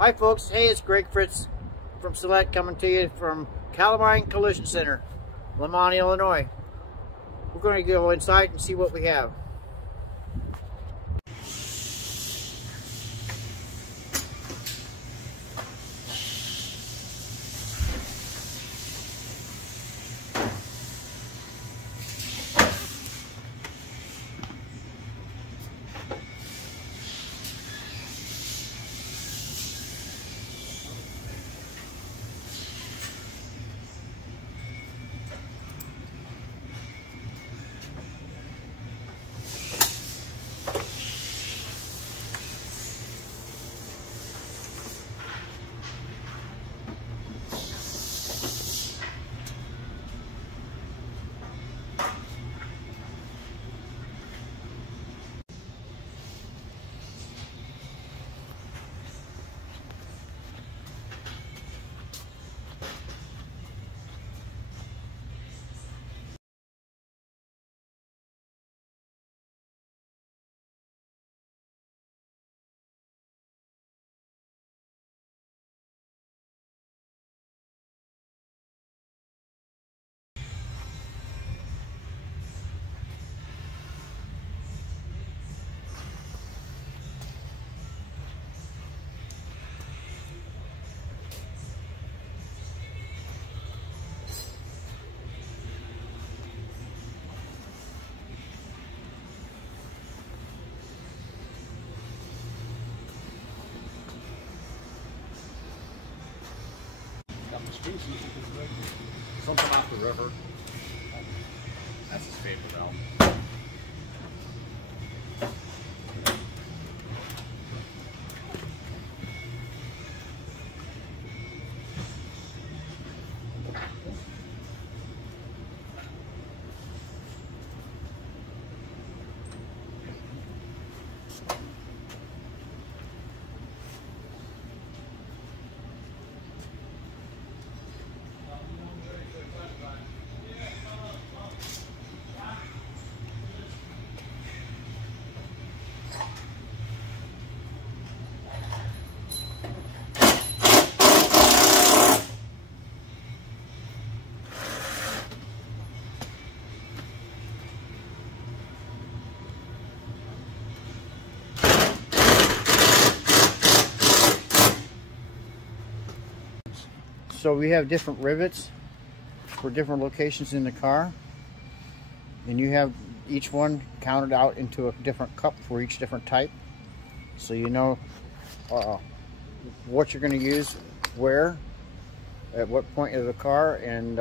Hi folks, hey, it's Greg Fritz from Select coming to you from Calamine Collision Center, Lemont, Illinois. We're going to go inside and see what we have. Something off the river. That's his favorite album. So we have different rivets for different locations in the car, and you have each one counted out into a different cup for each different type, so you know what you're going to use where at what point of the car, and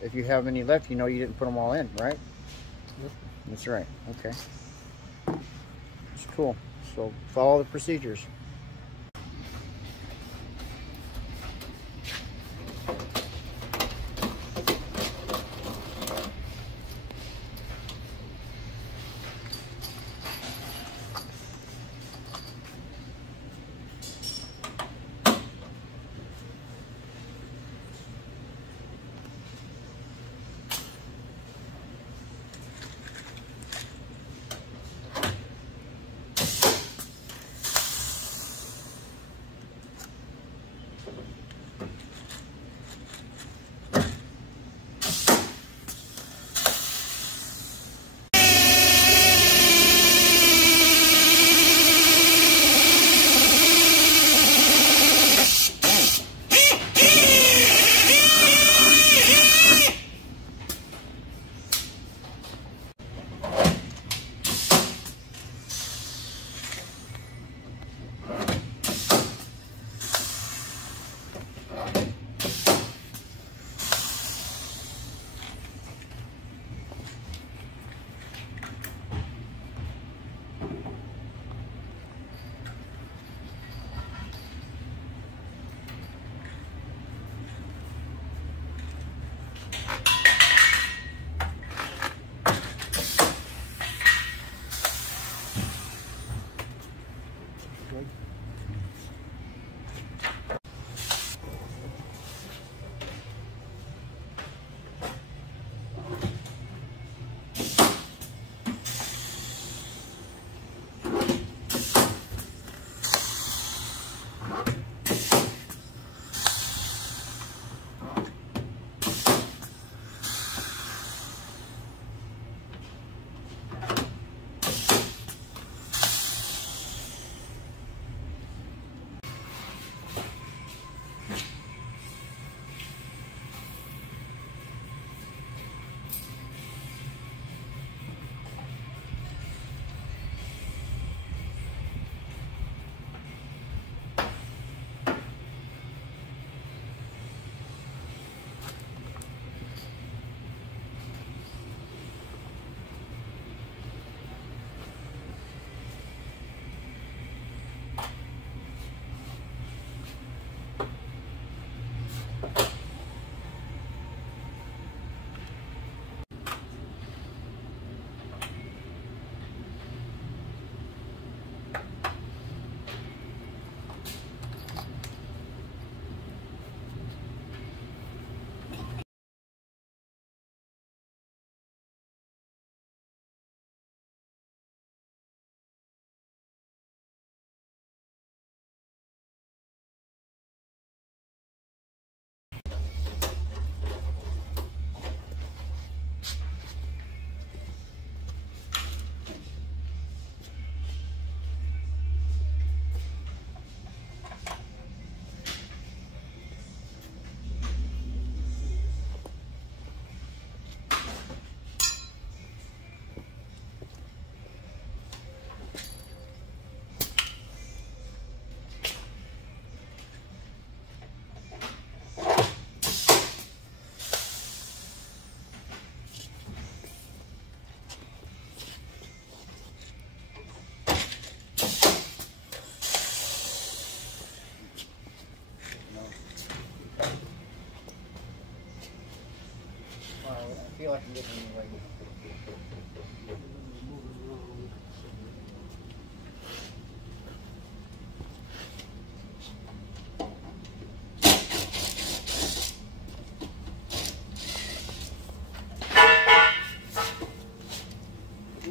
if you have any left, you know you didn't put them all in, right? Yep. That's right. Okay, it's cool. So follow the procedures.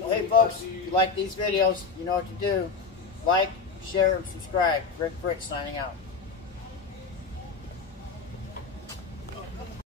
Hey folks, if you like these videos, you know what to do. Like, share, and subscribe. Rick Fritz signing out.